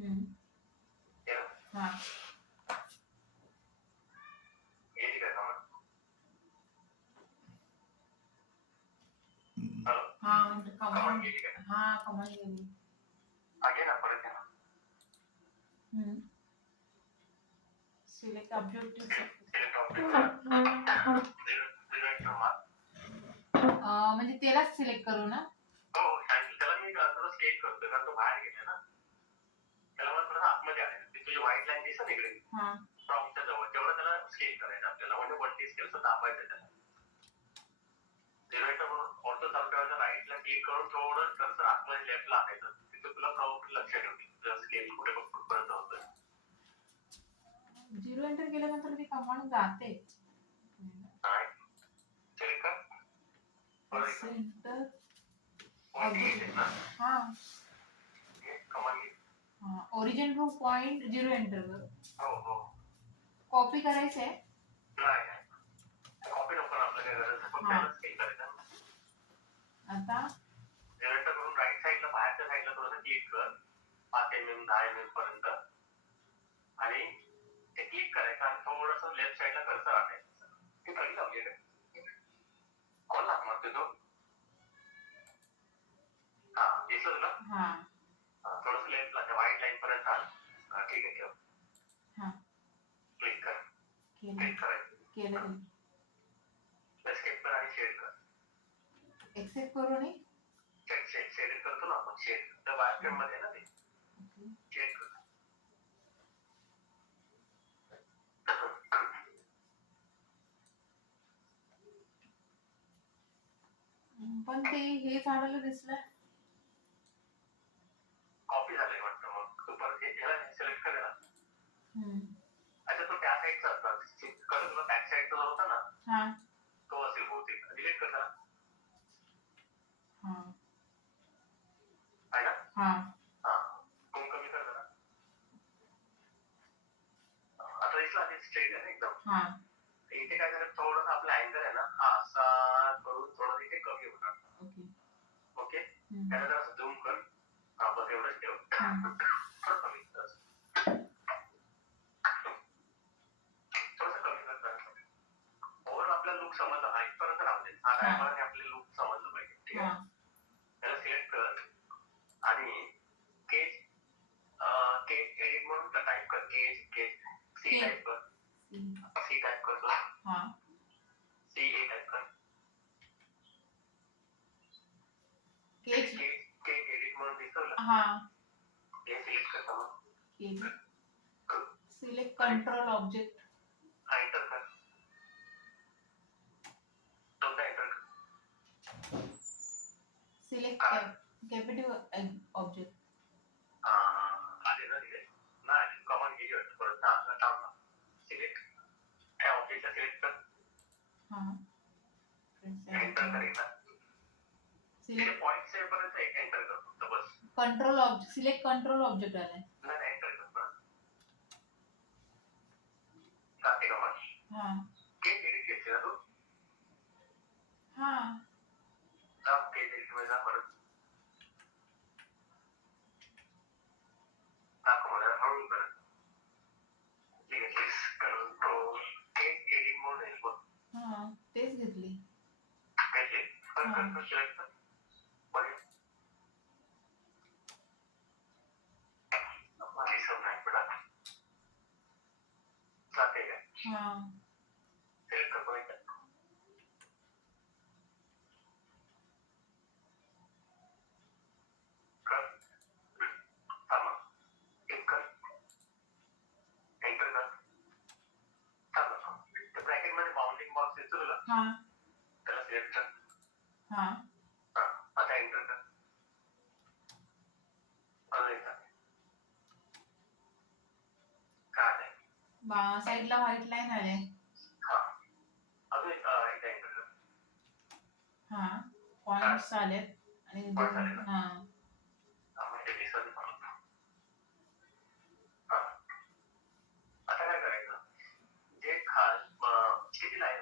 हम्म. केलं? हा गेली का कामात? हॅलो? हा कमांड. कामात गेली का? हा कमांड गेली. घे ना, परत घे ना. Select objective. Select object. Direct mark. म्हणजे त्यालाच सिलेक्ट करू ना? हो, आणि त्याला मी थोडं स्केच करतोय कारण तो बाहेर गेला ना. त्याला मला थोडं आतमध्ये आणायचं. ती तुझी व्हाईट लाईन दिसत ना इकडे प्रॉम्प्टच्या जवळ, तेवढं त्याला स्केच करायचं आपल्याला. म्हणजे वरती स्केलचं दाबायचं त्याला. झिरो म्हणून ऑटो चालू ठेवायचं, राईटला क्लिक करून थोडं कर्सर आतमध्ये लेफ्टला आणायचं. तिथं तुला प्रॉम्प्ट लक्ष ठेवतील. तुझं स्केल कुठेपर्यंत होतोय. झिरो एंटर केल्यानंतर ती कमांड जाते. सिलेक्ट कर. सेंटर ऑब्जेक्ट ना. हा कमांड घे. Origin two point zero enter कर. हो हो. कॉपी करायचंय. नाही कॉपी नको ना, आपल्याला गरज आहे. फक्त स्केल करायचं. आता झिरो करून राईट साईडला बाहेरच्या साईडला थोडंसं क्लिक कर. 5 mm 10 mm पर्यंत आणि ते क्लिक करायचं आणि थोडंसं लेफ्ट साईडला कर्सर आणायचं. ते कधी लावली रे? कोण लागणार ते तो? हा दिसलं तुला? हा थोडंसं लेफ्टला त्या व्हाईट लाईन पर्यंत आण. ठीक आहे, ठेव. हा क्लिक कर. क्लिक करायचं. केलं. एस्केप कर आणि शेड कर. एक्सेप्ट करू नये. शेड करतो ना आपण. शेड त्या वायर फ्रेम मध्ये आहे ना ते. शेड कर. पण ते हे झालेलं दिसलं. कॉपी झालंय वाटतं. मग तू परत हे सिलेक्ट कर ना. अच्छा, तो त्या साईडचा असणार. कळलं तुला? बॅक साईडचा जो होता ना, तो असेल बहुतेक. डिलीट कर त्याला. आहे ना? हा कोण कमी कर जरा. आता दिसला ते स्ट्रेट आहे ना एकदम. इथे काय झालं, थोडंसं आपला अँगल आहे ना, हा असा करून थोडं इथे कमी होणार. ओके, त्याला जरा असं झूम कर. हा बस एवढंच ठेव. थोडं कमी थोडंसं कमी कर. ओव्हरऑल आपला लुक समजला हा इथपर्यंत राहू दे. हा टायमाने आपले लुक समजलं पाहिजे. ठीक आहे, त्याला सिलेक्ट कर आणि केज एडिट म्हणून टाईप कर. केज सी टाईप कर. सी टाईप करतो. सी ए टाईप कर. केज एडिट म्हणून दिसतं ना. हे सिलेक्ट करतो मग. Select control object. एंटर कर. दोनदा एंटर कर. Select capital object. आले ना तिथे? नाही, कमांड गेली वाटतं. परत थांब. सिलेक्ट त्या ऑब्जेक्टला सिलेक्ट कर. एंटर कर एकदा. तिथे पॉइंट सेव्ह पर्यंत एंटर कर फक्त बस. Control object. Select control object आलाय. नाही, एंटर कर परत. जाते कमांड. केज एडिट घेतली ना तू? केज एडिट मध्ये जा परत. दाखव मला हळू कर. कंट्रोल केज एडिट म्हणून येईल बघ. तेच घेतली. घेतली? कर सिलेक्ट कर. बघेल. दिसत नाही बेटा. जाते का? सिलेक्ट कर बघितलं. कर. थांबा. क्लिक कर. एंटर कर. थांबा. त्या ब्रॅकेट मध्ये बाउंडिंग बॉक्स दिसतो तुला? त्याला सिलेक्ट कर. आता एंटर कर. काय आहे? साईडला व्हाईट लाईन आले. अजून एकदा एंटर कर. पॉइंट्स आलेत आणि पॉइंट्स आले ना? म्हणजे दिसत नाही. आता काय करायचं, जे किती लाईन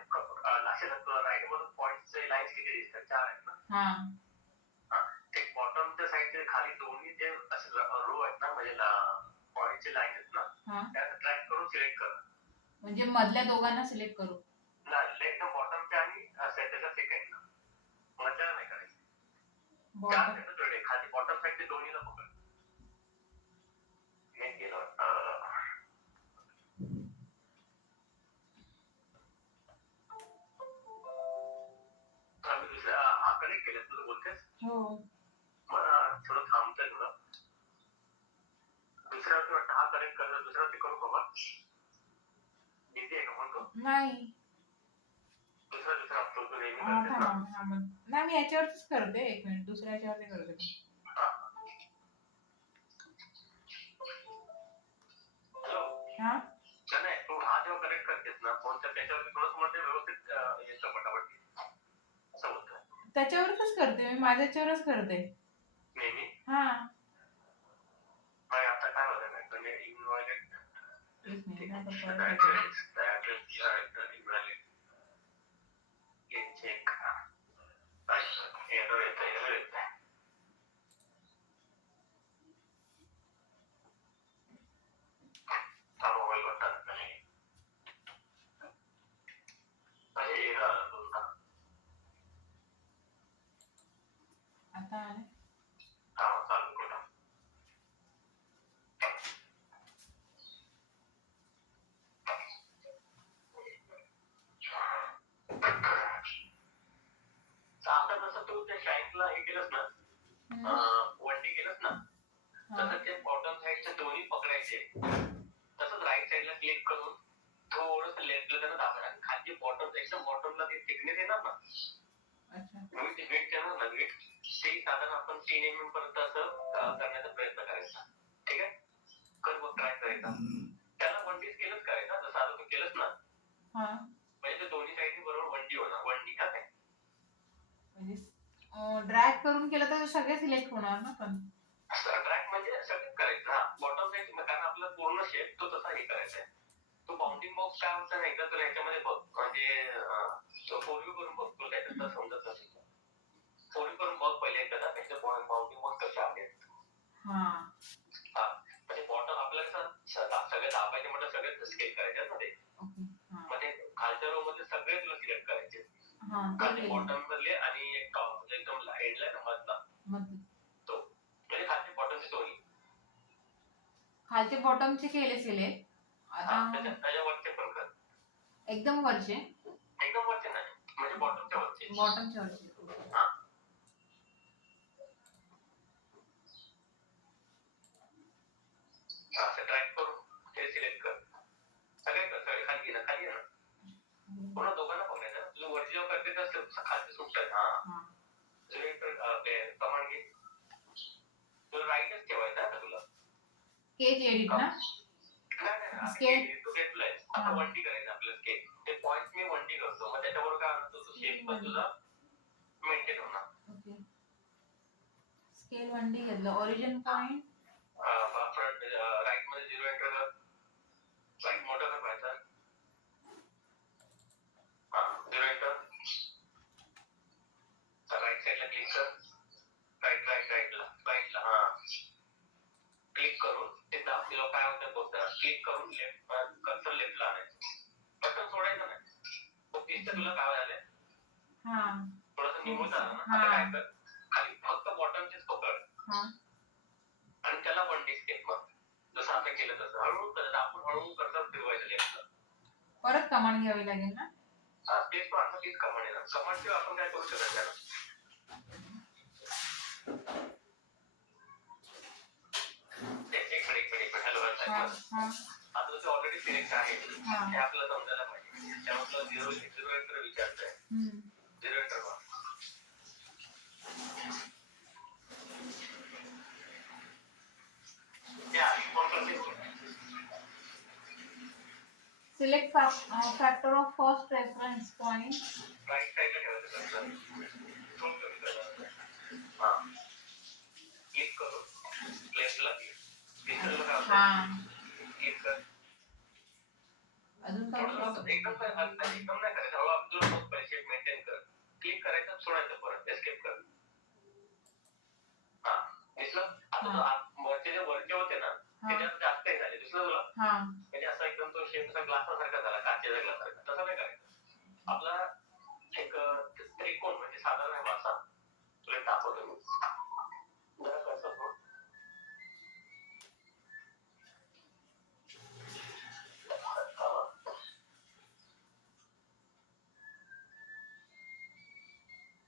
लक्षात राईट मधून पॉइंटचे लाईन्स किती दिसतात? 4 आहेत ना. ते बॉटमच्या साईडचे खाली दोन्ही जे असे रो आहेत ना, म्हणजे पॉईंटची लाईन आहेत ना हा त्याचा ट्रॅक करून सिलेक्ट कर. म्हणजे मधल्या दोघांना सिलेक्ट करू. एकदम बॉटमच्या आणि त्याच्या सेकंडला मधल्याला नाही करायचं. चार बॉटम सेकंड जोडे खाली बॉटम साईडचे दोन्हीला पकड. हे केलं आम्ही दुसऱ्या हा कनेक्ट केलं तुझं बोलतेस. हो मला थोडं थांबतंय थोडं. दुसऱ्यावरती वाटतं हा कनेक्ट करतो दुसऱ्यावरती करू बाबा. इझी आहे का म्हणतो नाही. दुसरा असतो तो नेहमी हा करतेस ना. नाही मी याच्यावरतीच करते. एक मिनिट दुसऱ्या याच्यावरती करते. हॅलो हा नाही तू हा जेव्हा कनेक्ट करतेस ना फोनच्या त्याच्यावरती थोडंसं मध्ये व्यवस्थित येतं पटापट असं होतं. त्याच्यावरच करते मी. माझ्या याच्यावरच करते नेहमी. हा नाही आता काय होतं नाही म्हणजे इनव्हॉलेट एक मिनिट आता परत चेक एरर येत हा मोबाईल बघताना म्हणजे एरर आला तुमचा. आता आले. हा चालू केला. आता जसं तू त्या शाईनला हे केलंस ना वंडी केलंस ना तसं ते बॉटम साईडचे दोन्ही पकडायचे. तसंच राईट साईडला क्लिक करून थोडंसं लेफ्टला त्यांना दाबा आणि खाली बॉटम एकदम बॉटमला ते थिकनेस येणार ना वीट येणार ना वीट ते साधारण आपण 3 mm पर्यंत असं करण्याचा प्रयत्न करायचा. ठीक आहे कर बघ ट्राय करायचा. त्याला वंडीच केलंच करायचं जसं आता तू केलंस ना म्हणजे ते दोन्ही साईडनी बरोबर वंडी होणार. वंडी का काय म्हणजे ड्रॅग करून केलं तर सगळे सिलेक्ट होणार ना. पण ट्रॅक म्हणजे सगळंच करायचं. हा बॉटम साईड कारण आपला पूर्ण शेप तो तसा हे करायचा आहे. तो बाउंडिंग बॉक्स काय होतं ना एकदा तुला याच्यामध्ये बघ म्हणजे फोरव्यू करून बघ तुला त्याच्यात समजत असेल. फोरव्यू करून बघ पहिले एकदा त्याचे बाउंडिंग बॉक्स कसे आहेत. म्हणजे बॉटम आपल्याला सगळे दाबायचे म्हटलं सगळेच स्केल करायचे ना ते. मग ते खालच्या रो मध्ये सगळे तुला सिलेक्ट करायचे. खाली बॉटम मधले आणि एक टॉप एकदम एंडला ना मधला तो म्हणजे खालचे बॉटमचे दोन्ही. खालचे बॉटमचे केले सिलेक्ट. आता त्याच्या वरचे पण कर. एकदम वरचे नाही म्हणजे बॉटमच्या वरचे. असं ट्रॅक करून ते सिलेक्ट कर. सगळे खाली ये ना पुन्हा दोघांना बघायचं ना. तुझं वरची जेव्हा करते तर खालचे सुटतात. हा कमांड घे. तुला राईटच ठेवायचं आता तुला स्केच एडिट ना. नाही स्केच तू घेतलंय आता वंडी करायचं आपलं स्केच. ते पॉइंट मी वंडी करतो मग त्याच्याबरोबर काय होतं तो शेप पण तुझा मेंटेन होणार. स्केल वंडी घेतलं. ओरिजिन पॉइंट फ्रंट राईट मध्ये 0 एंटर कर. राईट मोठा कर पाहिजे. हा 0 एंटर. राईट साईडला क्लिक कर. राईटला हा क्लिक करून ते दाखवलं काय होतं बघ. क्लिक करून लेफ्ट कर्सर लेफ्टला आणायचं. बटन सोडायचं नाही. तो दिसतं तुला काय झालंय थोडंसं निघून झालं ना. आता काय कर खाली फक्त बॉटमचेच पकड आणि त्याला वंडी स्केल मग जसं आता केलं तसं हळूहळू करत आपण हळूहळू कर्सर फिरवायचं लेफ्टला. परत कमांड घ्यावी लागेल ना. हा तेच पण आता तीच कमांड येणार. कमांड शिवाय आपण काय करू शकत नाही ना. एक मिनिट हॅलो आता तुझं ऑलरेडी सिलेक्ट आहे हे आपल्याला समजायला पाहिजे. त्यामुळे 0 एंटर विचारतंय. 0 एंटर कर. Select factor of first reference point. Right साईडला ठेवायचं क्लिक करून लेफ्टला क्लिक कर. अजून एकदम नाही करायचं. हळू आपलं बघ पैसे मेंटेन कर. क्लिक करायचं सोडायचं परत एस्केप कर. हा दिसलं. आता वरचे जे होते ना त्याच्यात जास्त हे झाले ग्लासासारखा झाला, काचेच्या ग्लासासारखा. तसं नाही करायचं. आपला एक त्रिकोण म्हणजे साधारण आहे असा. तुला दाखवतो मी. जरा कसं तो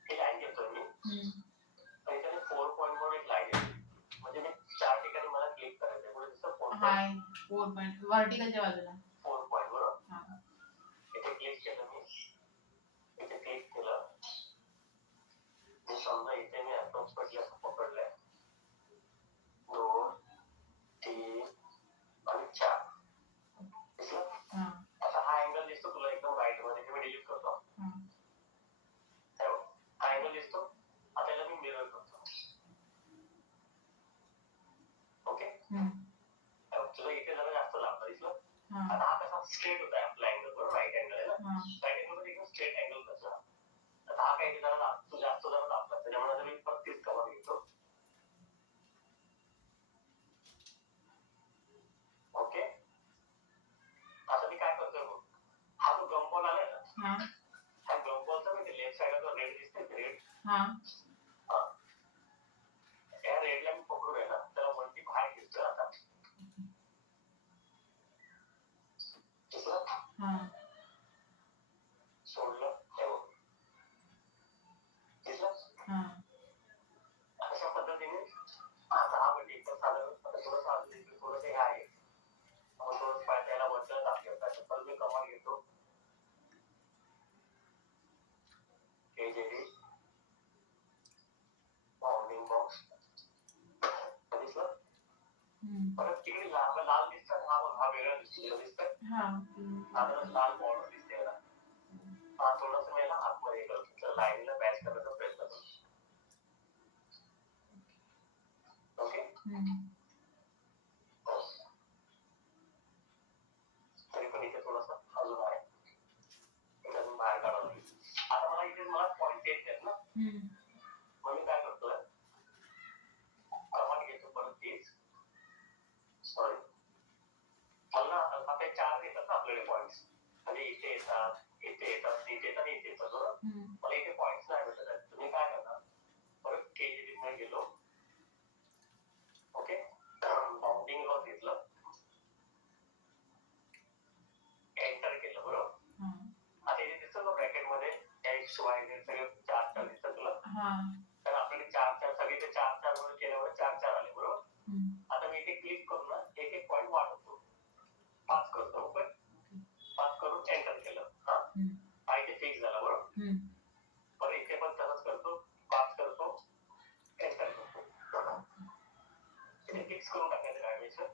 ही लाईन घेतोय मी. आणि त्याने 4 पॉईंट म्हणून एक लाईन आहे. म्हणजे मी 4 ठिकाणी मला क्लिक करायचं आहे. पुढे दिसतं 4 हाय 4 पॉइंट व्हर्टिकलच्या बाजूला. 4 पॉईंट बरोबर. हा. इथे क्लिक केलं मी. इथे क्लिक केलं. समजा इथे मी अप्रॉक्सिमेटली असं पकडलंय 2, 3 आणि 4. दिसलं? आता हा अँगल दिसतो तुला एकदम राईट मध्ये, मी डिलीट करतो. हा अँगल दिसतो. आता याला मी मिरर करतो. ओके. तुला इथे जरा जास्त लागतं. दिसलं? आता हा कसा स्ट्रेट होता आपला अँगल बरोबर, राईट अँगल आहे ना. राईट अँगल मध्ये एकदम स्ट्रेट अँगल कसा. आता हा काही जरा लागतो, जास्त जरा लागतो. त्याच्यामुळे आता मी परत तीच कवर घेतो. ओके. आता मी काय करतोय बघ. हा जो गमबॉल आलाय ना, हा गमबॉलचा मी लेफ्ट साईडला रेड दिसतोय, रेड. या रेडला मी पकडून आहे ना, त्याला वरती बाहेर घेतोय आता. दिसलं? सोडलं. हे बघ. दिसलं? अशा पद्धतीने आता हा म्हणजे एकदम साधारण थोडंसं अजून इकडे थोडंसं हे आहे. आपण थोडंसं पायथ्याला वरचं दाखवतो. परत मी कमाल घेतो. AJD bounding box. दिसलं? परत तिकडे लाल दिसतं. हा वेगळा दिसतो. दिसतंय? साधारण लाल बॉर्डर दिसते याला. हा थोडंसं मी याला आतमध्ये करतो. लाईनला मॅच करण्याचा प्रयत्न करतो. ओके. तरी पण इथे थोडंसं अजून आहे. अजून बाहेर काढावं लागेल. आता मला इथे पॉईंट येत आहेत ना. मग मी काय करतोय, कमांड घेतो परत तीच. सॉरी, मला आता 4 येतात ना आपल्याकडे पॉईंट्स. म्हणजे इथे येतात, इथे येतात, इथे येतात आणि इथे येतात बरोबर. मला इथे पॉईंट्स नाही भेटत आहेत. तुम्ही काय करणार, परत KJD मध्ये गेलो. ओके. बाउंडिंग वर घेतलं, एंटर केलं बरोबर. आता इथे दिसतं ना ब्रॅकेट मध्ये X, Y, Z सगळे 4 दिसतात तुला. तर आपल्याकडे 4 सगळे ते 4 वर केल्यावर 4 आले बरोबर. आता मी इथे क्लिक करून ना एक एक पॉईंट वाढवतो. 5 करतो. ओके. 5 करून एंटर केलं. हा इथे फिक्स झाला बरोबर. बरं इथे पण तसंच करतो. 5 करतो, एंटर करतो. इथे फिक्स करून टाकायचं डायमेन्शन.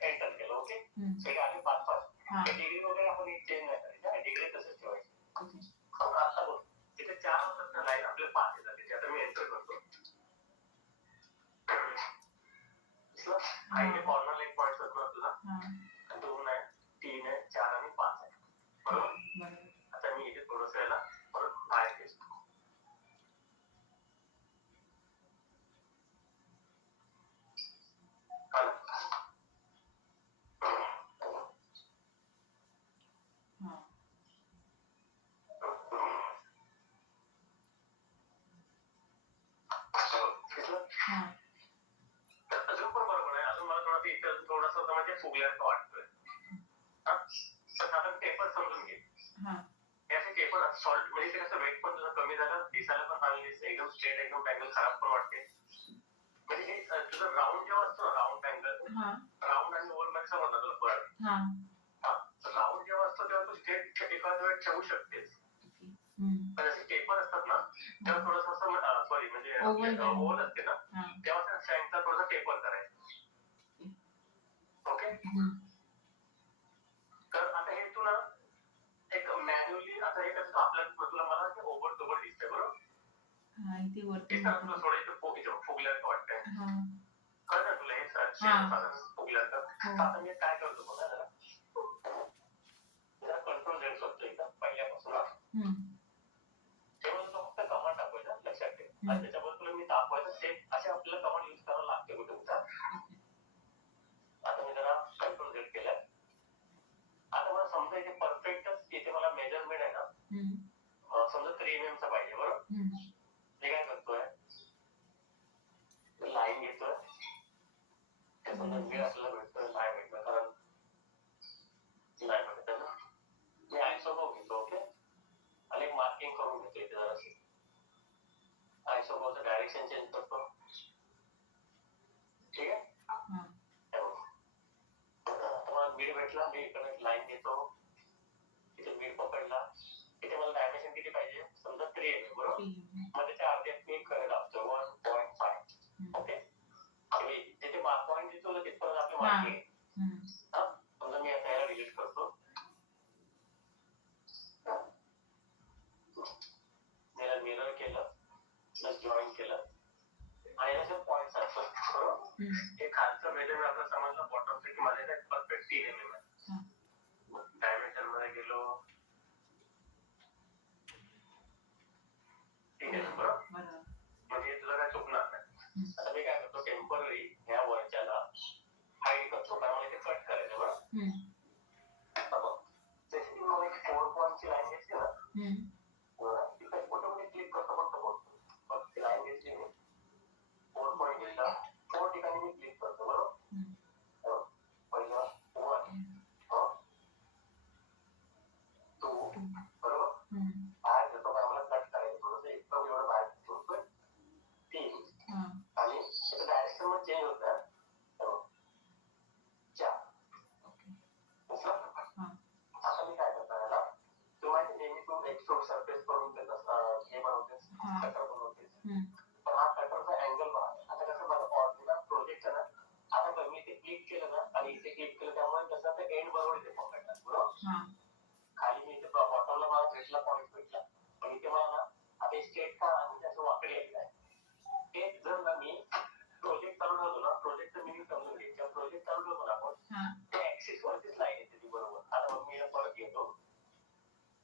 एंटर केलं. ओके. सगळे आले 5. डिग्री वगैरे आपण चेंज नाही करायचं. डिग्री तसंच ठेवायची. आता बघ इथे 4 होतात ना लाईन, आपले 5 येतात. तिथे आता मी एंटर करतो. इथे कॉर्नरला एक पॉईंट असणार तुला. 2 आहे, 3 आहे, 4 आणि 5 आहे बरोबर. आता मी इथे थोडंसं याला परत बाहेर घेतो. अजून पण बरोबर आहे. अजून मला थोडंसं इथं थोडंसं म्हणजे फुगल्यासारखं वाटतोय. साधारण पेपर समजून घे. हे असे पेपर सॉल्ट म्हणजे ते कसं वेट पण तुझं कमी झालं, दिसायला पण चांगली दिसते, एकदम स्ट्रेट, एकदम बँगल खराब पण वाटते. म्हणजे हे तुझं राऊंड जेव्हा असतो राऊंड बँगल, राऊंड आणि ओव्हल मध्ये समजलं तुला फरक. राऊंड जेव्हा असतो तेव्हा तू स्ट्रेट एखाद्या वेळेस ठेवू शकतेस. पण जसे पेपर असतात ना तेव्हा थोडंसं असं सॉरी म्हणजे ओव्हल असते ना तेव्हा सेंटरला थोडंसं टेपर करायचं. ओके. तर आता हे तू ना एक मॅन्युअली आता हे कसं आपल्याला तुला मला ओव्हर दोबर दिसतंय बरोबर. तुला थोडं इथं फुगल्यासारखं वाटतंय. कळलं ना तुला हे साधारण फुगल्यासारखं. आता मी काय करतो बघा जरा कंट्रोल Z करतो एकदम पहिल्यापासून. तेव्हा तुला फक्त कमांड टाकायचा लक्षात ठेव. आणि त्याच्यावर तुला मी दाखवायचं सेम असे आपल्याला कमांड यूज करावं लागते कुठे. आता मी जरा कंट्रोल Z केलाय. mm चा पाहिजे बरोबर. मी काय करतोय, लाईन घेतोय, समजा वेळ आपल्याला भेटतोय नाही भेटलं कारण नाही भेटत आहे ना, मी आयसोबॉ घेतो. ओके, आणि एक मार्किंग करून घेतो इथे जराशी. आयसोबॉचं डायरेक्शन चेंज करतो. ठीक आहे, तुम्हाला मिड भेटला, मी इकडे लाईन घेतो, इथे मिड पकडला, इथे मला डायमेन्शन किती पाहिजे, समजा 3 mm बरोबर. मग त्याच्या अर्ध्यात मी लावतो 1.5. ओके, तिथे पॉईंट देतो ना तिथपर्यंत आपली मार्किंग आहे. समजा मी आता याला डिलीट करतो, याला मिरर केलं प्लस जॉईन केलं आणि याला पॉईंट आणतो बरोबर. हे खालचं मेजरमेंट आपलं समजलं, बॉटमचं की माझ्या इथे परफेक्ट 3 mm आहे. डायमेन्शन मध्ये गेलो, ठीक आहे बरोबर, म्हणजे तुला काय चुकणार नाही. आता मी काय करतो, टेम्पररी ह्या वरच्याला हाईड करतो कारण मला इथे कट करायचं बरोबर. जशी ती मला 4 पॉईंटची लाईन घेतली ना, तिथे ऑटोमॅटिक क्लिक करतो, फक्त ती लाईन घेतली मी 4 पॉईंट घेतला, 4 ठिकाणी मी क्लिक करतो बरोबर. पहिला 1 2 बरोबर, बाहेर घेतो कारण मला कट करायचं थोडंसं, एकदम एवढं बाहेर घेतोय 3 आणि त्याचं डायरेक्शन मध्ये चेंज होतं 4. आता मी काय करतो याला, तू माहिती नेहमी तू एक्सट्रूड सरफेस करून देतस, हे बनवतेस, कटर बनवतेस, पण हा कटरचा अँगल बघा. आता कसं माझं ऑरिजिनल प्रोजेक्ट आहे ना, आता बघ मी इथे क्लिक केलं ना आणि इथे क्लिक केलं, त्यामुळे कसं ते एंड बरोबर इथे पकडतात बरोबर. खाली मी इथे बॉटमला मला भेटला पॉईंट भेटला, पण इथे मला ना आता स्ट्रेट का आणि त्याचं वाकडे आलेलं आहे. ते जर ना मी प्रोजेक्ट चालू ठेवतो ना, प्रोजेक्टचं मी समजून घे, जेव्हा प्रोजेक्ट चालू ठेवतो ना आपण, त्या ऍक्सिस वरतीच लाईन येते ती बरोबर. आता मग मी परत येतो,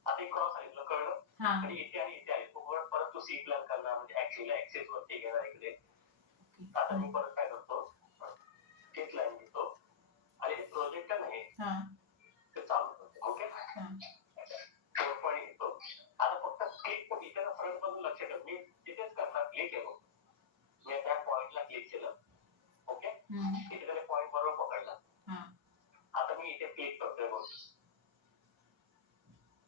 आता एक क्रॉस आली, तुला कळलं, आणि इथे आणि इथे आली, परत तू सी प्लॅन करणार म्हणजे ऍक्च्युअली ऍक्सिस वरती घेणार इकडे. आता मी परत काय करतो, तीच लाईन घेतो आणि प्रोजेक्ट नाही ते चालू करतो. ओके, 4 पॉईंट घेतो. आता फक्त क्लिक इथे फ्रंट बाजू लक्ष ठेव, मी तिथेच करणार, क्लिक आहे, मी त्या पॉईंटला क्लिक केलं. ओके, इथे त्याने पॉईंट बरोबर पकडला. आता मी इथे क्लिक करतोय बघ,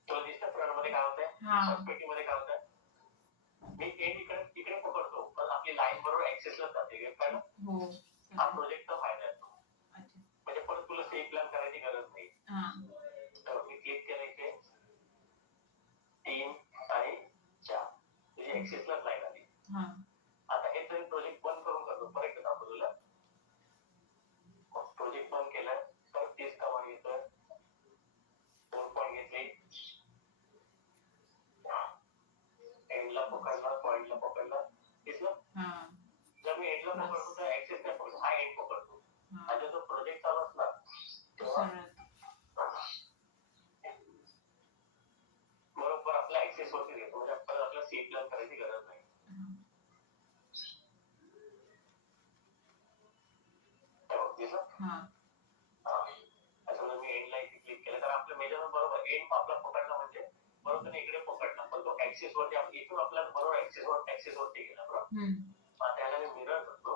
तुला दिसतं फ्रंट मध्ये काय होतंय, पर्स्पेक्टिव्ह मध्ये काय होतंय. मी एंड इकडे पकडतो, पण आपली लाईन बरोबर ऍक्सेसलाच जाते. कळलं, हा प्रोजेक्टचा फायदा आहे. म्हणजे परत तुला सी प्लॅन करायची गरज नाही. तर मी क्लिक केलं इथे 3 आणि 4, तुझी ऍक्सेसलाच लाईन आली. आता हे तरी प्रोजेक्ट बंद करून करतो, परत दाखवतो तुला. प्रोजेक्ट बंद केलं, परत 30 कमांड घेतोय, 4 पॉईंट घेतले, एंडला पकडला, पॉईंटला पकडला, दिसलं. जर मी एंडला पकडतो तर ऍक्सेस नाही पकडतो, हा एंड पकडतो. आणि जो प्रोजेक्ट चालू असला तेव्हा बरोबर आपल्या ऍक्सेस वरती घेतो, म्हणजे आपल्याला सी प्लॅन करायची गरज नाही. समजा मी एंडला इथे क्लिक केलं तर आपलं मेजरमेंट बरोबर एंड आपला पकडला म्हणजे बरोबर इकडे पकडला, पण तो ऍक्सेस वरती इथून आपल्याला बरोबर ऍक्सेस वरती गेला बरोबर. त्याला मी मिरर करतो.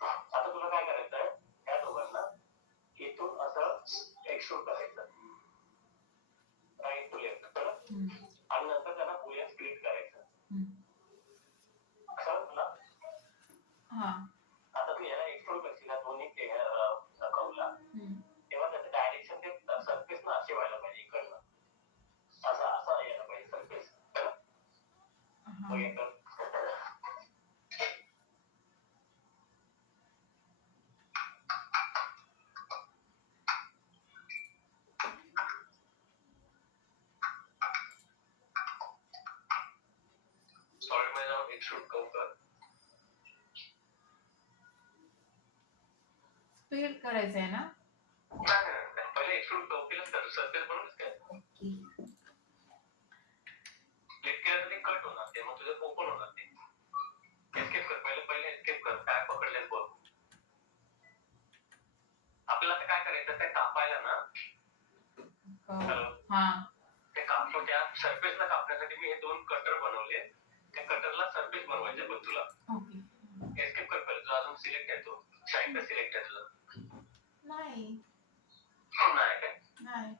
आता तुला काय करायचं आहे, त्या दोघांना इथून असं एक्सट्रूड करायचं, राईट टू लेफ्ट, आणि नंतर त्यांना बुलियन स्प्लिट करायचं. कळलं तुला. आता तू याला एक्सट्रूड करशील दोन्ही कवला, तेव्हा त्याचं डायरेक्शन ते सरफेस ना असे व्हायला पाहिजे, इकडनं असं यायला पाहिजे सरफेस. सॉलिड मध्ये जाऊन एक्सट्रूड कर, स्पीड करायचंय ना. पहिले एक्सट्रूड केलंच का, सरफेस बनवूनच काय क्लिक केलं तर ते कट होणार, ते मग तुझं ओपन होणार. ते एस्केप कर, पहिले एस्केप कर, काय पकडलेस बघ. आपल्याला काय करायचं, ते कापायला ना, ते कापायला मग त्या सरफेसला कापण्यासाठी मी हे 2 कटर बनवले. त्या कटरला सरफेस बनवायचे पण तुला. ओके. एस्केप कर पहिले. जो अजून सिलेक्ट आहे तो. शाईन सिलेक्ट आहे तुझं. नाही. नाही काय? नाही.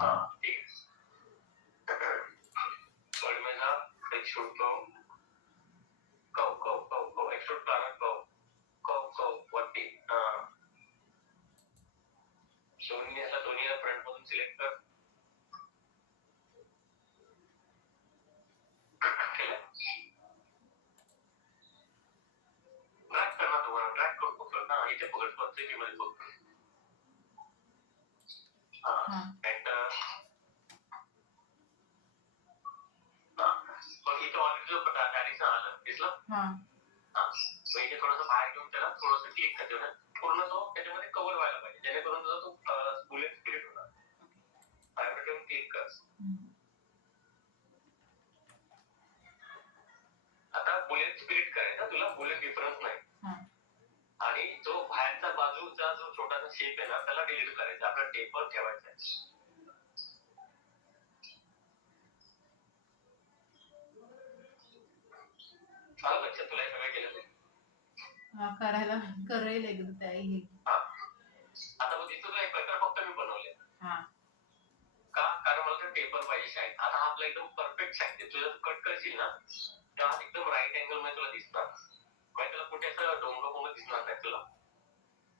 हां, ठीक आहे. और मैं ना एक्सट्रूड कव एक्सट्रूड प्लानर कव वरती. दोन्ही फ्रंट मधून सिलेक्ट कर. ड्रॅग कर ना तुम्हाला. ड्रॅग करून पकड ना. इथे पकड. पॉझिटिव्ह मध्ये पकड. हां. एंटर. मग इथे ऑलरेडी जो डायरेक्शन आलं दिसलं. मग इथे थोडंसं बाहेर घेऊन त्याला थोडंसं क्लिक कर देऊ. पूर्ण तो त्याच्यामध्ये कव्हर व्हायला पाहिजे, जेणेकरून तुझा तो बुलेट स्पिरिट होणार. बाहेर ठेवून क्लिक कर. आता बुलेट स्पिरिट करायचा तुला. बुलेट डिफरन्स नाही. आणि जो बाहेरचा बाजूचा जो छोटासा शेप आहे ना त्याला डिलीट करायचा. आपला टेपर ठेवायचा आहे. आलं लक्षात तुला हे सगळं केलं ते? करेल एकदा त्याही. आता मग दिसतो तुला एक प्रकार फक्त मी बनवले. का? कारण मला ते टेपर पाहिजे शाईन. आता हा आपला एकदम परफेक्ट शाईन आहे. तुझं कट करशील ना तेव्हा एकदम राईट अँगल मध्ये तुला दिसणार. म्हणजे तुला कुठे असं डोंगर दिसणार नाही तुला.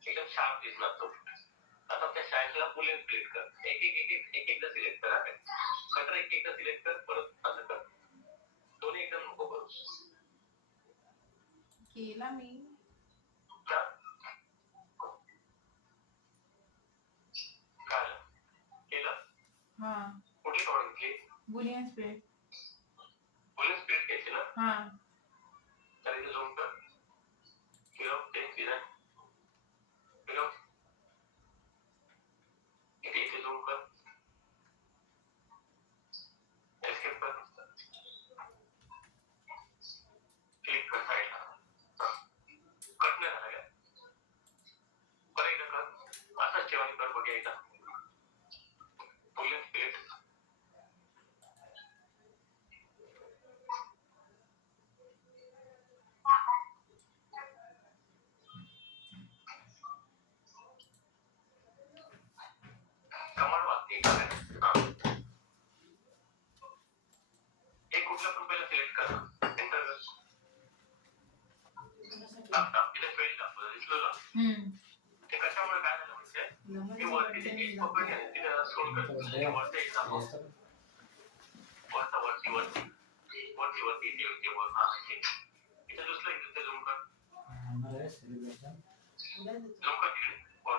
एकदम शार्प दिसणार तो. आता त्या शाईनला बुलेट सिलेक्ट कर. एकदा सिलेक्ट कर. कटर एकदा सिलेक्ट कर. परत असं कर. दोन्ही एकदम नको करू. केला मी. काय केलं? कुठली कॉर्ड घेतली? Boolean split. बुलियन स्प्लिट घ्यायची ना? तर इथे झूम कर. फिरव. ते फिरव. इथे झूम कर. एस्केप कर. क्लिक कर साईडला. कट नाही झाला काय? परत एकदा कर. असंच ठेवा आणि कर बघ एकदा. Boolean split. कमांड वाचते. एक कुठलं पण पहिला सिलेक्ट कर. एंटर कर. इथे फेल दाखवलं. दिसलं ना? ते कशामुळे काय झालं म्हणजे मी वरती ते एज पकडले आणि तिथे स्क्रोल करतो. वरती एज दाखव. वरती इथे वर. इथे दुसरं इथे झूम कर. झूम कर तिकडे. वर.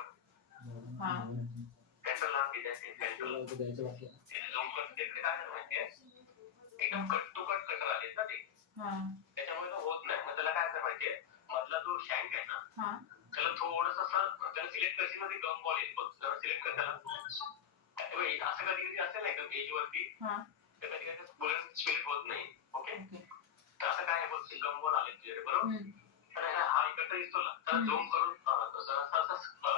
एंटर ला तिथे झूम कर. तिकडे काय झालं माहितीये? एकदम कट टू कट कटर आले ना ते. त्याच्यामुळे तो होत नाही. मग त्याला काय करायचं माहितीये? मधला जो शँक आहे ना त्याला थोडंसं असं त्याला सिलेक्ट करशील ना ते गम बॉल येईल. जरा सिलेक्ट कर त्याला. असं कधी कधी असेल ना एकदम एज वरती तर कधी कधी बुलेट स्पिरिट होत नाही. ओके. तर असं काय बघ गम बॉल आले तुझ्याकडे बरोबर. तर हा इकडचा दिसतो ना त्याला झूम करून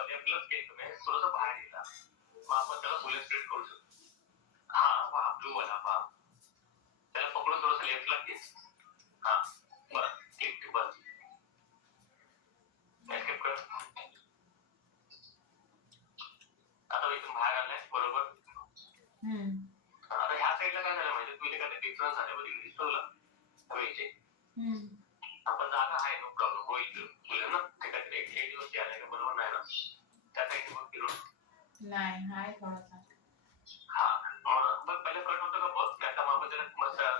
लेफ्टला स्केल कमी थोडंसं बाहेर गेला. मग आपण त्याला बुलेट स्पिरिट करू शकतो. हा ब्लू वाला पहा. त्याला पकडून थोडंसं लेफ्टला घे. बरं ठीक बरं. एस्केप कर. आता इथून बाहेर आलाय बरोबर. आता ह्या साईडला काय झालं माहिती? तुझे काय डिफरन्स झाले बघ दिसतो तुला हवेचे. आपण जागा आहे नो प्रॉब्लेम होईल. तुला ना ते काहीतरी एज वरती आलाय का बरोबर नाही ना? त्या साईडने मग फिरून नाही आहे थोडासा. मग पहिलं कट होतं का बघ. त्याचा मग त्याला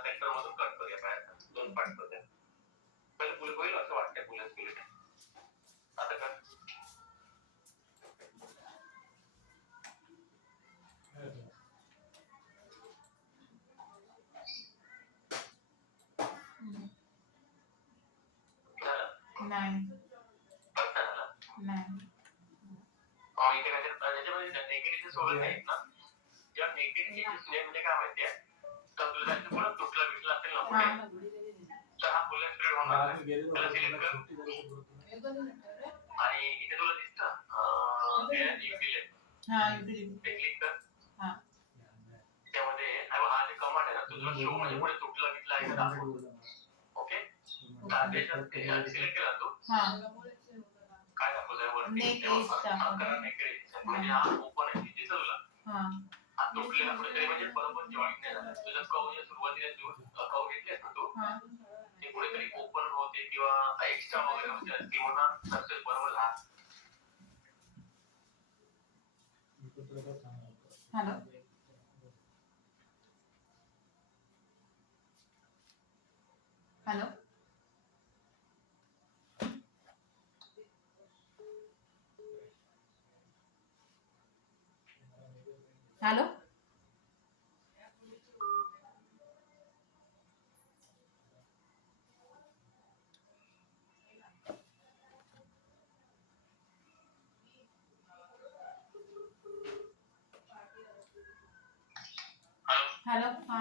सेंटर मधून कट करूया बाहेर. 2 पार्ट करूया. पहिले बुलेट होईल असं वाटतंय. बुलेट स्पिरिट आता कर. नाही. इथे काय त्याच्यामध्ये नेगेटिव्ह सोबत आहेत ना. जेव्हा नेगेटिव्ह म्हणजे काय माहितीये? तर तुला जास्त पुढं तुटला बिटला असेल ना तर हा बुलेट स्पिरिट होणार. त्याला सिलेक्ट कर. आणि इथे तुला दिसतं युटिलिटी. ते क्लिक कर. त्यामध्ये तुला शो म्हणजे पुढे तुटला बिटला आहे का दाखव. ओके सिलेक्ट केला तू काय दाखवलंय वरती म्हणजे हा ओपन आहे दिसलं तुला हा तुटलेला कुठेतरी म्हणजे बरोबर जॉईन नाही झाला तुझ्या कवच्या सुरुवातीला कव घेतलेस ना तू ते कुठेतरी ओपन होते किंवा एक्स्ट्रा वगैरे होते ती मोठा सक्सेस बरोबर झाला. हॅलो हॅलो हॅलो हॅलो हा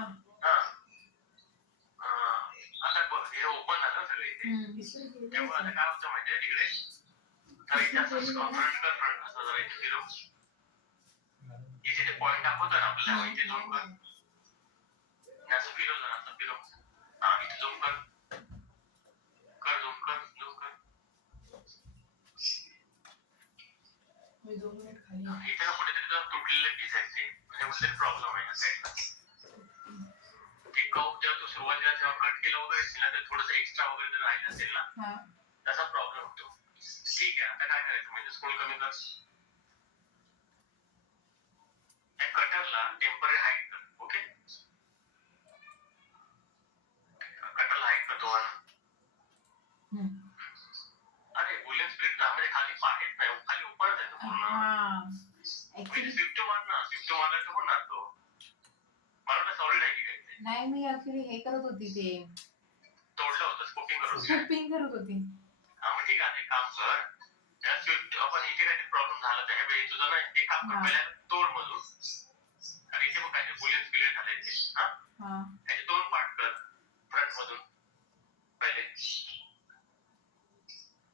आता बघ हे ओपन झालं सगळे इथे त्यामुळे आता काय होतं माहितीये तिकडे जरा इथे असं फ्रंट कर फ्रंट असं जरा इथे फिरव इथे ते पॉईंट दाखवतो ना आपल्याला इथे झूम कर असं फिरव जरा असं फिरव हा इथे झूम कर कर झूम कर झूम कर इथे ना कुठेतरी जरा तुटलेले पीस आहेत ते म्हणजे कुठेतरी प्रॉब्लेम आहे या साईडला ते कव जेव्हा तू सुरुवातीला जेव्हा कट केलं वगैरे असेल ना तर थोडंसं एक्स्ट्रा वगैरे जर राहिलं असेल ना त्याचा प्रॉब्लेम होतो. ठीक आहे आता काय करायचं म्हणजे स्कूल कमी कर त्या कटरला टेम्पररी हाईट कर ओके कटरला हाईट कर दोन अरे बुलियन स्प्लिट म्हणजे खाली पाहिजे नाही खाली उपरच आहे तो पूर्ण स्विफ्ट मार ना स्विफ्ट मारला तर होणार तो मला वाटतं सॉलिड आहे की काय नाही मी ऍक्च्युली हे करत होती ते तोडलं होतं स्कूपिंग करत होती. हा मग ठीक आहे एक काम कर त्या स्विफ्ट आपण इथे काहीतरी प्रॉब्लेम झाला त्यावेळी तुझं ना एक काम कर पहिल्या तोड मधून आणि इथे बघ काय बुलियन स्प्लिट झाले इथे हा त्याचे दोन पार्ट कर फ्रंट मधून पहिले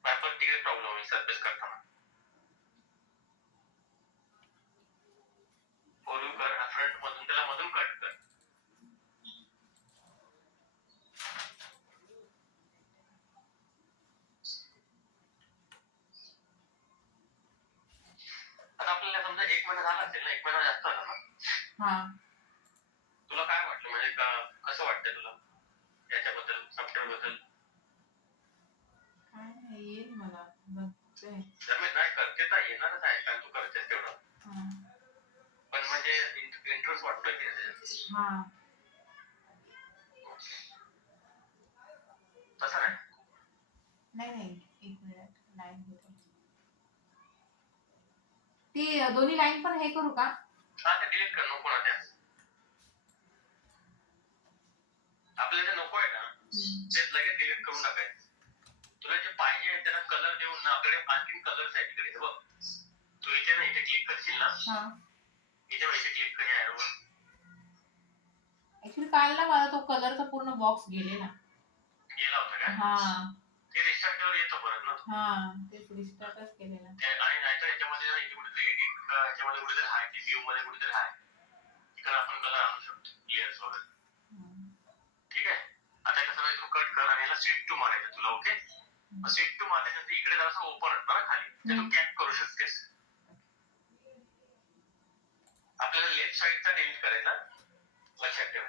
पण तिकडे प्रॉब्लेम आहे सरफेस करताना फोल्ड कर फ्रंट मधून त्याला मधून कट कर आता आपल्याला समजा 1 महिना झाला असेल ना 1 महिना जास्त झाला ना तुला काय वाटलं म्हणजे कसं वाटतंय तुला याच्याबद्दल सॉफ्टवेअर बद्दल काय येईल मला नाही करते तर येणारच आहे कारण तू करतेस तेवढं पण म्हणजे इंटरेस्ट वाटतोय की तसं नाही एक मिनिट लाईन ती दोन्ही लाईन पण हे करू का हा ते डिलीट कर नको ना त्या आपल्याला जे नको आहे ना ते लगेच डिलीट करून टाकायचं तुला जे पाहिजे त्याला कलर देऊन ना आपल्याकडे आणखीन कलर्स आहेत तिकडे बघ तू इथे ना इथे क्लिक करशील ना इथे क्लिक कर या ॲरोवर ऍक्च्युली काल ना मला तो कलरचा पूर्ण बॉक्स गेला होता का ते रिस्टार्ट केल्यावर येतो परत ना तेच रिस्टार्टच केलेला आणि नाहीतर याच्यामध्ये इथे कुठेतरी एडिट याच्यामध्ये कुठेतरी आहे की व्ह्यू मध्ये कुठेतरी आहे तिकडे आपण कलर आणू शकतो लेयर्स वगैरे ठीक आहे आता कसं तू कट कर आणि याला स्विफ्ट टू मारायचं तुला ओके स्विफ्ट टू मारल्यानंतर इकडे जरासं ओपन असतं ना खाली ते तू कॅप करू शकतेस आपल्याला लेफ्ट साईडचा डिलीट करायचा लक्षात ठेव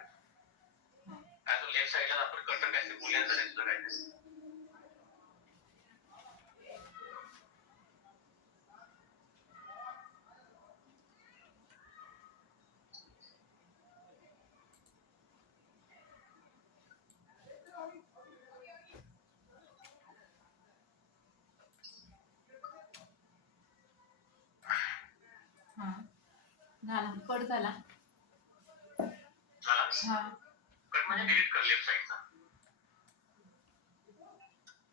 कारण लेफ्ट साईडला आपण कटर काय बुलियन झाले तुझं काय झाला कट झाला कट म्हणजे डिलीट कर लेफ्ट साईडचा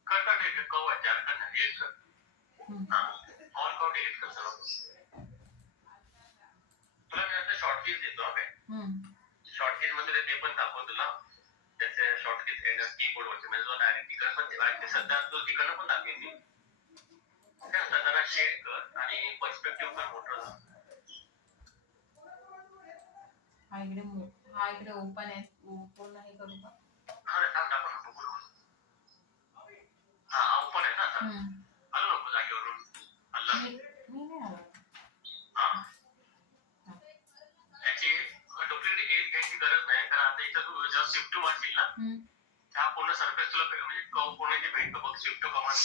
कट कव आहे त्यार कर डिलीट कर ऑल कव डिलीट कर सर्व तुला मी आता शॉर्ट कीज देतो काय शॉर्ट कीज मध्ये ते पण दाखव तुला त्याचे शॉर्ट कीज कीबोर्ड वरचे म्हणजे जो डायरेक्ट तिकडे पण सध्या तो तिकडनं पण दाखवेन मी त्यानंतर जरा शेड कर आणि पर्स्पेक्टिव्ह कर मोठं हा इकडे ओपन आहे. पूर्ण हे करू का? हा थांब दाखव ना बघू. हा ओपन आहे ना आता. आलो नको जागेवरून. आला मी नाही आलो. हा याची डुप्लिकेट एज घ्यायची गरज नाही कारण आता इथं तू जेव्हा शिफ्ट मारशील ना त्या पूर्ण सरफेस तुला म्हणजे पूर्ण इथे भेटतो बघ शिफ्ट कमांड.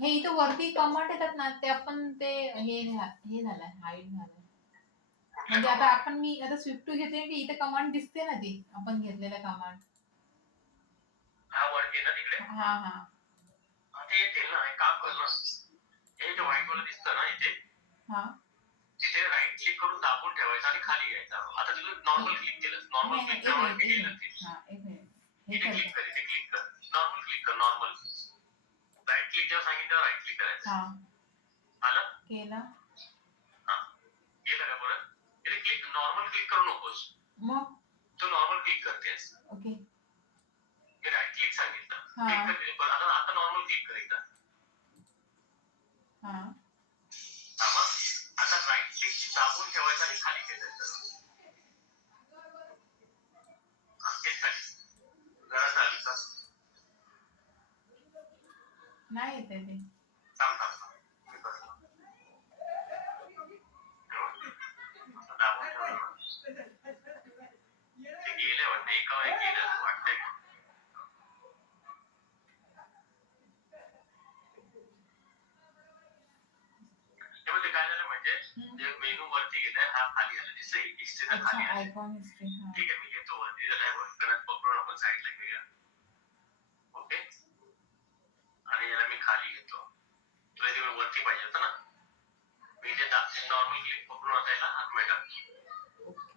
हे इथं वरती कमांड येतात ना ते आपण ते हे झालंय हाईड झालंय. म्हणजे आता मी आता स्विफ्ट घेते की इथे कमांड दिसते ना ती आपण घेतलेल्या कमांड. हा वरती ना तिकडे. हा ते येतील ना एक काम कर ना. हे जे व्हाईट वाला दिसतं ना इथे. हा तिथे राईट क्लिक करून दाबून ठेवायचं आणि खाली घ्यायचं. आता तुला नॉर्मल क्लिक केलं. नॉर्मल क्लिक केलं ते गेलं ते. इथे क्लिक कर इथे क्लिक कर. नॉर्मल क्लिक कर नॉर्मल. राईट क्लिक जेव्हा सांगितलं राईट क्लिक करायचं. आलं? केलं. केलं का बरं? इथे क्लिक नॉर्मल क्लिक करू नकोस. मग तू नॉर्मल क्लिक करतेस. ओके. मी राईट क्लिक सांगितलं. क्लिक कर. आता नॉर्मल क्लिक कर एकदा. आता राईट क्लिक दाबून ठेवायचं आणि खाली घ्यायचं. तेच खाली. जरा चालेल का? नाही येते ते. थांब. दाबून ठेवलं. ते गेले वाटते एका वेळी गेलं वाटतंय. म्हणजे काय झालं म्हणजे मेनू वरती गेलाय हा खाली आला दिसतंय हिस्ट्रीचा खाली आला. ठीक आहे मी घेतो वरती कारण पकडून आपण साईडला घेऊया. ओके आणि याला मी खाली घेतो. तुला तिकडे वरती पाहिजे होतं ना. मी इथे नॉर्मल क्लिक पकडून आता याला आतमध्ये टाकतो.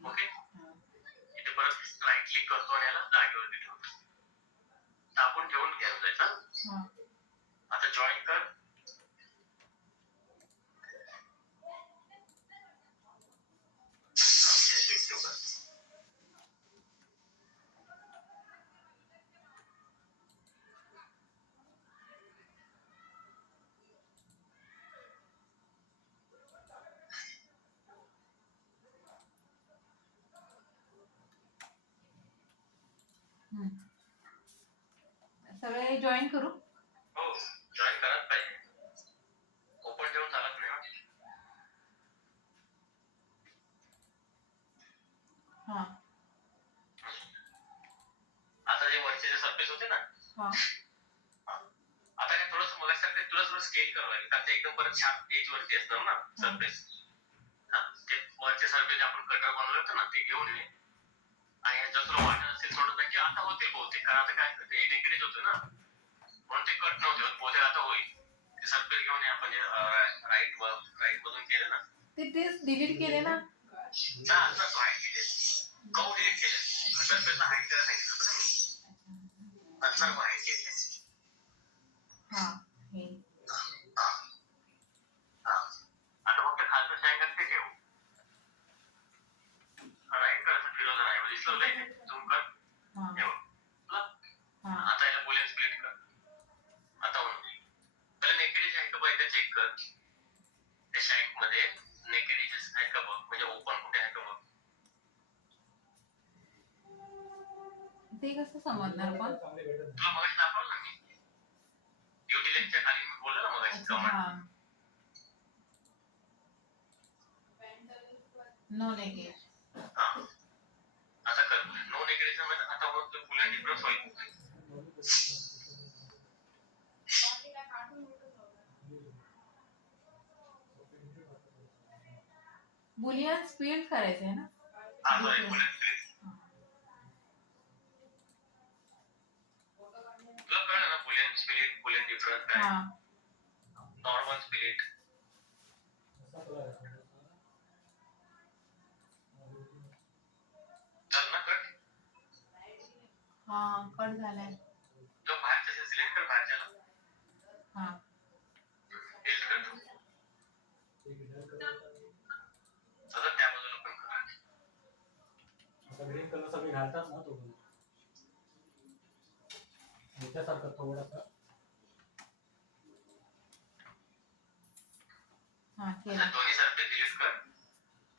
ओके इथे परत राईट क्लिक करतो आणि याला जागेवरती ठेवतो. दाबून ठेवून घ्यायला जायचं. आता जॉईन कर. सगळे जॉईन करू. हो जॉईन करायला पाहिजे. ओपन ठेवून चालत नाही. आता जे वरचे सरफेस होते ना. आता काय थोडंसं मगासारखं तुला थोडं स्केल करावं लागेल कारण ते एकदम परत शार्प एज वरती असणार ना सरफेस. ते वरचे सरफेस आपण कटर बनवलं होतं ना ते घेऊन ये. आणि जर तुला वाटत असेल थोडं की आता होतील बहुतेक कारण आता काय डेकरेज होतं ना म्हणून ते कट नव्हते होत बहुतेक आता होईल. ते सरफेस घेऊन ये आपण राईट मधून केलं ना. ते डिलीट केले ना. हाईट केले. कौ डिलीट केले. सरफेसला हाईट करायला सांगितलं होतं मी. नंतर हाईट केली. आता फक्त खालचं ट्रँगल ते ठेव. राईट करायचं फिरवलं नाही दिसलं इथे झूम कर. ठेव. आता याला बुलियन स्प्लिट कर. आता पहिले नेकेड एज आहे का बघ एकदा चेक कर. त्या शँक मध्ये नेकेड एजेस आहे का बघ म्हणजे ओपन कुठे आहे का बघ. ते कसं समजणार पण. तुला मगाशी दाखवलं ना मी. युटिलिटीच्या खाली मी बोललो ना मगाशी कमांड. No naked. आता कर नो नेकेड मध्ये आता मग बुलियन डिफरन्स होईल. बुलियन स्प्लिट करायचं आहे ना. Boolean split. तुला कळलं ना बुलियन स्प्लिट बुलियन डिफरन्स काय. Normal split. चल ना कट. कट झालाय. जो बाहेरचा सिलेक्ट कर बाहेरच्याला. डिलीट कर. घालतात ना तो याच्यासारखं थोडंसं हा आता केला. दोन्ही सरफेस डिलीट कर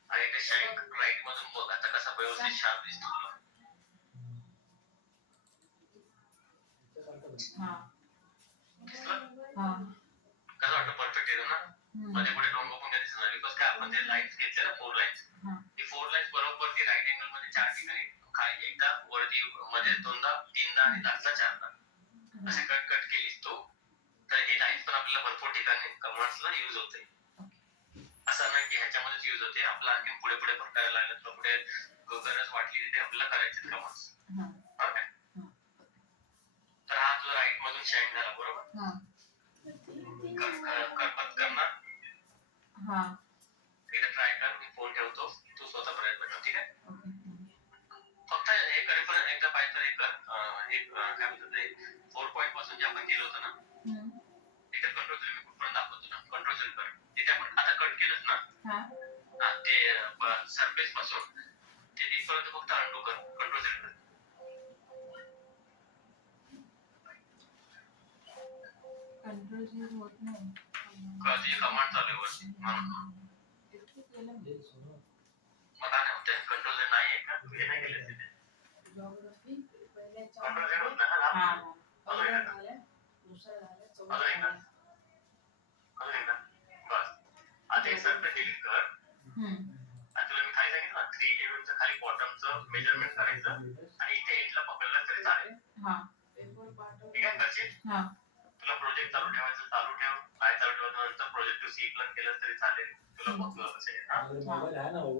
आणि ते शँक राईट मधून बघ आता कसा व्यवस्थित शार्प दिसतो तुला. याच्यासारखं दिसतं. हा दिसलं हा कसं वाटतं परफेक्ट येतो ना. मध्ये पुढे डोंग पण काही दिसणार बिकॉज काय आपण ते लाईन्स घेतले ना 4 लाईन्स हा ती 4 लाईन्स बरोबर ती राईट अँगल मध्ये 4 ठिकाणी खाली एकदा वरती मध्ये 2दा 3दा आणि लास्टला 4दा असे कट कट केलीस तू तर ही लाईन्स पण आपल्याला भरपूर ठिकाणी कमांड्सला युज होते. असं नाही की ह्याच्यामध्येच युज होते आपला आणखी पुढे पुढे पण करायला लागलं तर पुढे गरज वाटली तिथे आपल्याला करायचे कमांड्स. तर हा तुझा राईट मधून शँक झाला बरोबर. करपत करणार हा एकदा ट्राय कर मी फोन ठेवतो तू स्वतः प्रयत्न कर ठीक आहे. फक्त हे करेपर्यंत एकदा पाहिजे तर हे कर एक काय म्हणतात ते 4 पॉईंट पासून जे आपण केलं होतं ना एकदा कंट्रोल मी कुठपर्यंत दाखवतो ना कंट्रोल कर तिथे आपण आता कट केलंच ना हा ते सरफेस पासून ते तिथपर्यंत फक्त अंडू कर कंट्रोल कर. कंट्रोल होत नाही. तुझी कमांड चालू आहे वरती म्हणून मला नाही होत कंट्रोल नाही आहे का तू हे नाही केलं तिथे कंट्रोल होत नाही हा अजून एकदा बस आता एक सरफेस डिलीट कर आणि तुला मी खाली सांगितलं ना 3 mm चं खाली बॉटमचं मेजरमेंट करायचं आणि इथे एजला पकडलं तरी चालेल. ठीक आहे करशील तुला प्रोजेक्ट चालू ठेवायचं चालू ठेव काय चालू ठेवायचं नंतर प्रोजेक्ट टू सी प्लस केलं तरी चालेल तुला बघ असेल. मोबाईल आहे ना भाऊ